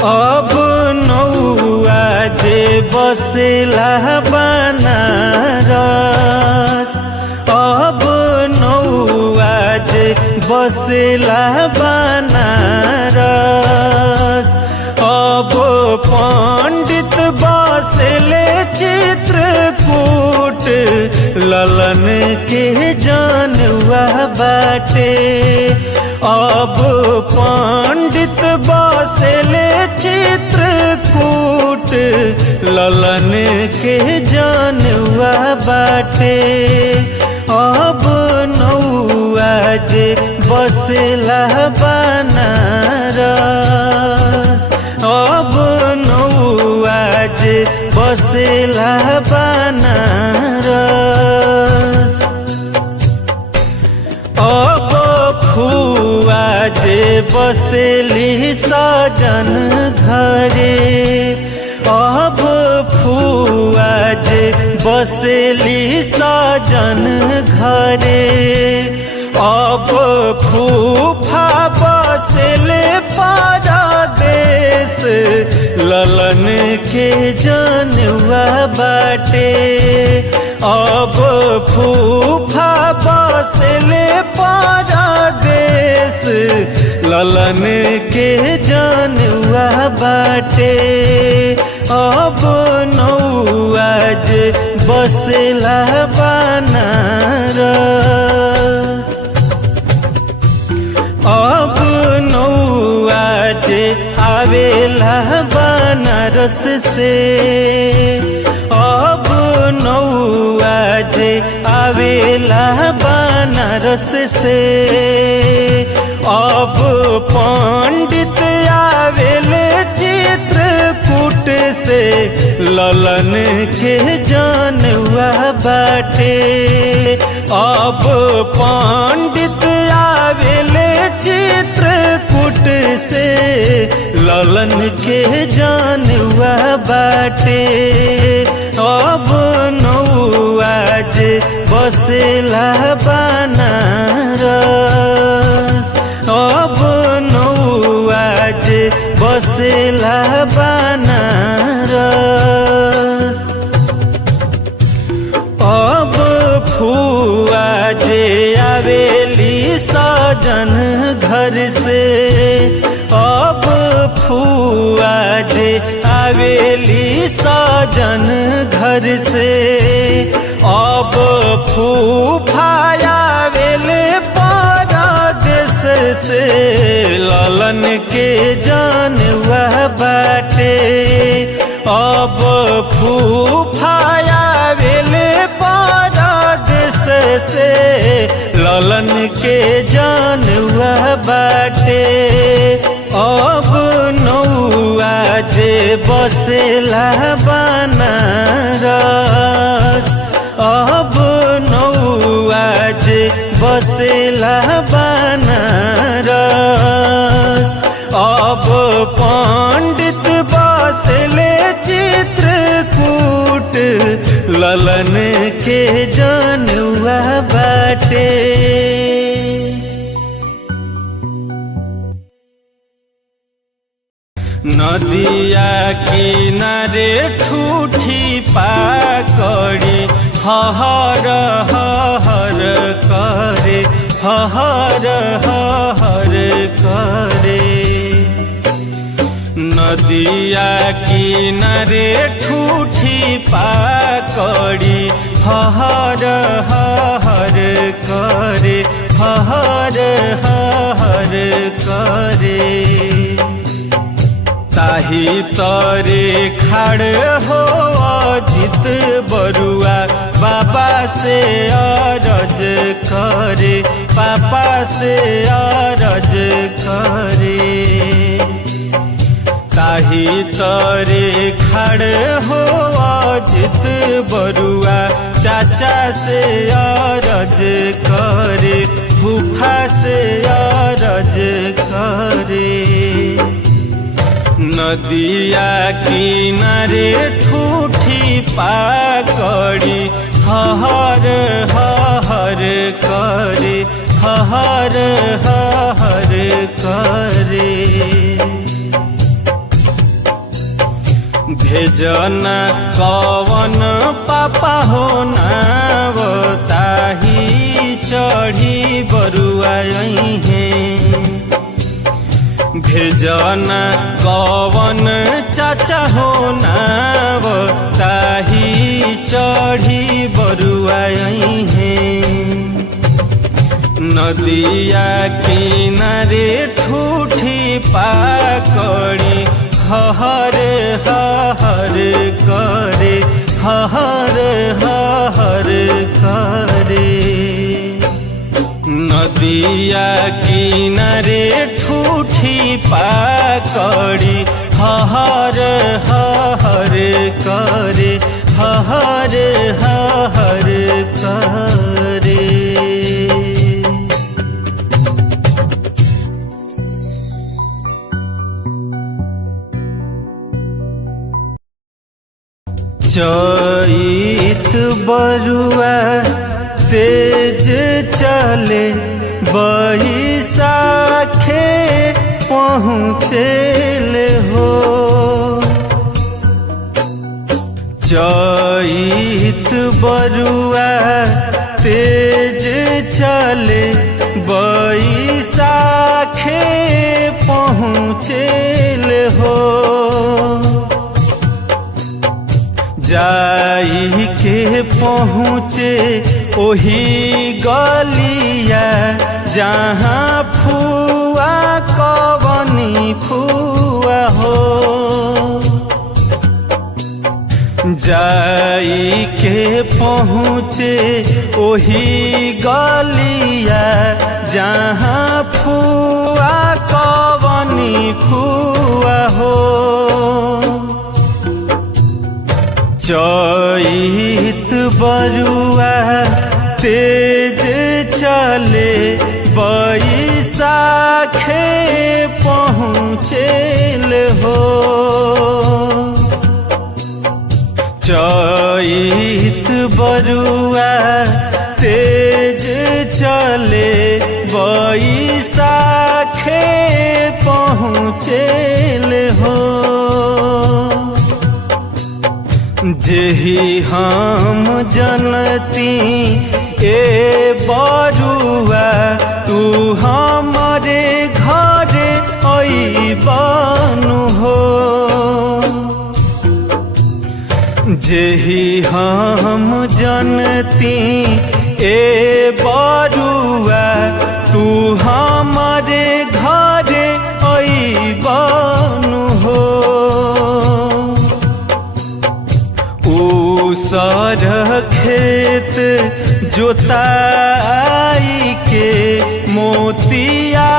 अब नौआ जे बसेला बनारस, अब नौआ जे बसेला बनारस, अब पंडित बसेले चित्रकूट, ललन के जानवा बाटे। अब पंडित बसेले चित्रकूट, ललन के जानवा बाटे। अब नौआ जे बसेला बनारस, अब नौआ जे बसेला बनारस। अब फुआ जे बसेली सजन घरे, अब फुआ जे बसेली सजन घरे। अब फूफा बसेले परदेस, ललन के जानवा बाटे। अब फूफा बसेले परदेस, ललन के जानवा बाटे। अब नौआ जे बसेला बनारस, अब नौआ जे आवेला बनारस से, अब नौआ जे आवेला बनारस से। अब पंडित आवेले चित्रकूट से, ललन के जानवा बाटे। अब पंडित आवेले चित्रकूट से, ललन के जानवा बाटे। अब नौआ जे बसेला बनारस, अब नौआ जे बसेला बनारस। अब फुआ जे आवेली सजन घर से, अब फुआ जे आवेली सजन घर से। अब फूफा आवेले परदेस से, ललन के जानवा बाटे। अब फूफा आवेले परदेस से, ललन के जानवा बाटे। अब नौआ जे बसेला बनारस, अब नौआ जे बसेला बनारस। अब पंडित बसेले चित्रकूट, ललन के जानवा बाटे। नदिया किनारे ठूठी पाकड़ी, हहर हहर करे, हहर हहर करे। नदिया किनारे ठूठी पाकड़ी, हहर हहर करे, हहर हहर करे। ताही तरे खड़ हो अजित बरुआ, बाबा से अरज करे, पापा से अरज करे। ताही तरे खड़ हो अजित बरुआ, चाचा से अरज करे, फूफा से अरज करे। नदिया किनारे ठूठी पाकड़ी, हहर हहर करे, हहर हहर करे। भेजना कवन पापा हो ताही चढ़ी बरुआ है भेजना कवन चाचा हो ताही चढ़ी बरुआ है नदिया किनारे ठूठी पाकड़ी हहर हहर करे हहर हहर करे नदिया किनारे ठूठी पाकड़ी हहर हहर करे हहर हहर करे चैत बरुआ तेज चले बैसाखे पहुँचेल हो चैत बरुआ तेज चले बैसाखे पहुँचेल हो जाई के पहुँचे ओही गलिया जहाँ फुआ कवनी फुआ हो जाई के पहुँचे ओही गलिया जहाँ फुआ कवनी फुआ हो चैत बरुआ तेज चले बैसाखे पहुँचेल हो चैत बरुआ तेज चले बैसाखे पहुँचेल हो जेहि हम जनती ए बरुआ तू हमारे घरे अइबनु हो जेहि हम जनती ए बरुआ तू हमारे घरे अइबनु हो उसर खेत जोताई के मोतिया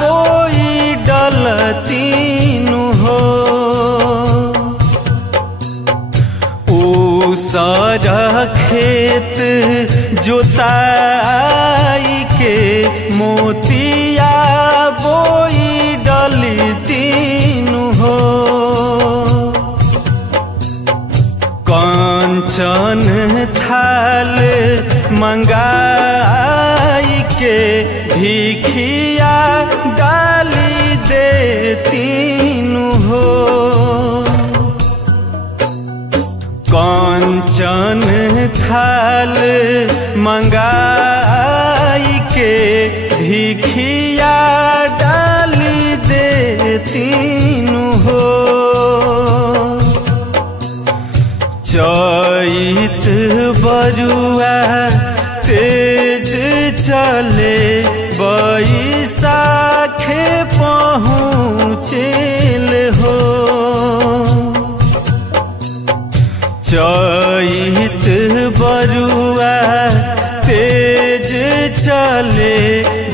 बोई डलतीनु हो उसर खेत जोताई के मोतिया बोई डलतीनु हो कंचन थाल मंगाई के भिखिया डाली देतीनु हो कंचन थाल मंगाई के भिखिया डाली देतीनु हो चैत बरुआ तेज चले बैसाखे पहुँचेल हो चैत बरुआ तेज चले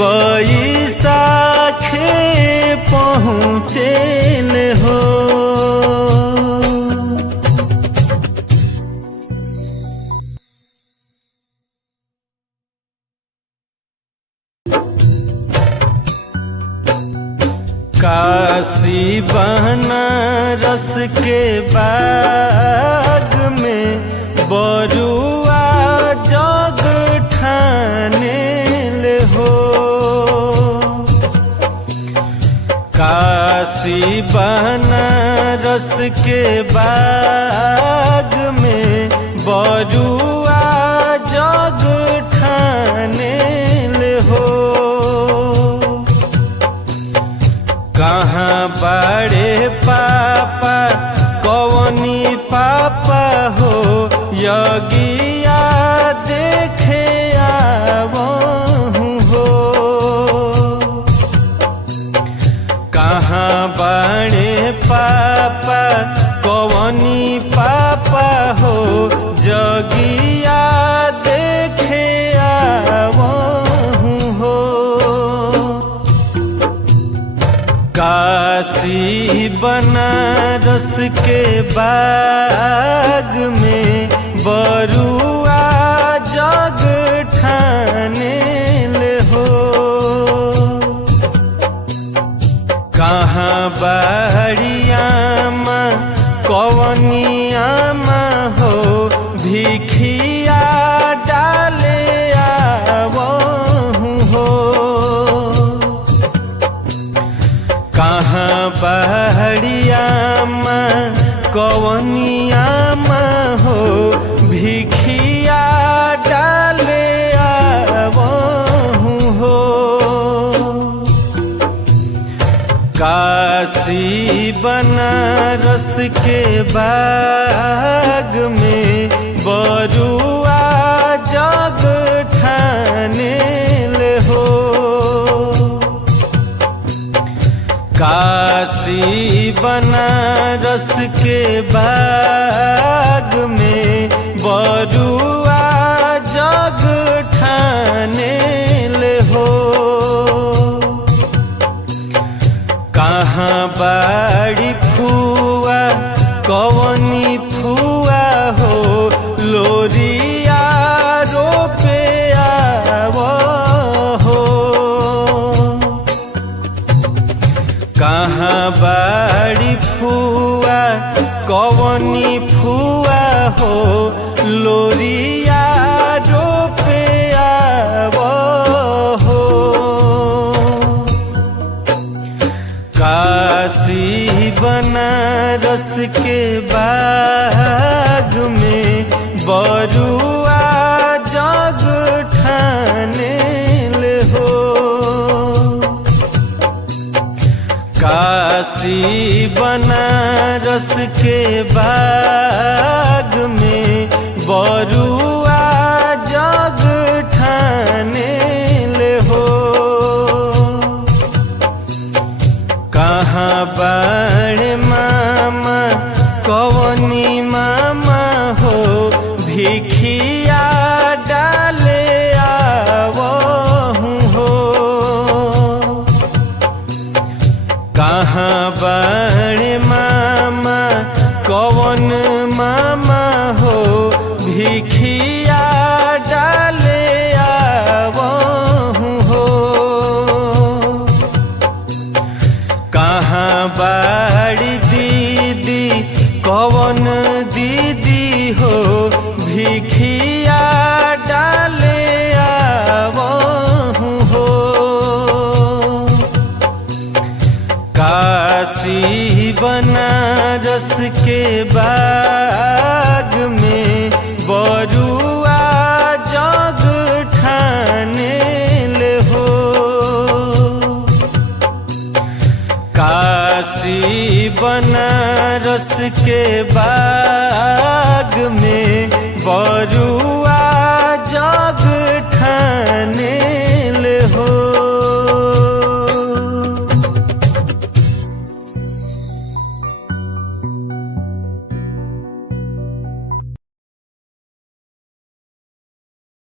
बैसाखे पहुँचेल हो काशी बनारस के बाग में बरुआ जग ठानेल हो काशी काशी बनारस के बाग में बरुआ जग ठानेल हो। कहाँ बड़े पापा कवनी पापा हो यगिया देखे आवहूँ हो। कहाँ बड़े पापा कवनी पापा हो जगिया देखे आवहूँ हो। काशी बनारस के बाग में बरुआ जग ठानेल हो। कहाँ बड़ियामा कवनियामा हो भिखिया डाले आवहूँ हो। कहाँ बड़ियामा कवनियामा हो भिखिया डाले आवहूँ हो। काशी बनारस के बाग में बरुआ जग ठानेल हो। काशी बनारस के बाग में बरुआ जग ठानेल हो। कहाँ बड़ी फुआ कवनी फुआ हो लोरिया रोपे आवहो। कहाँ बड़ी फुआ कवनी फुआ हो लोरिया रोपे आवहो। काशी बनारस के बाग में बरुआ जग ठानेल हो। काशी बनारस के बाग में बरुआ जग ठानेल हो। कहाँ बड़े मामा कवनी मामा हो भिखिया डाले आवहूँ हो। कहाँ बड़े मामा कवन मामा हो भिखिया डाले आवहूँ हो। कहाँ बड़ी दीदी कवन दीदी हो भिखिया डाले आवहूँ हो। काशी बनारस के बाग में बरुआ जग ठानेल हो। काशी बनारस के बाग में बरुआ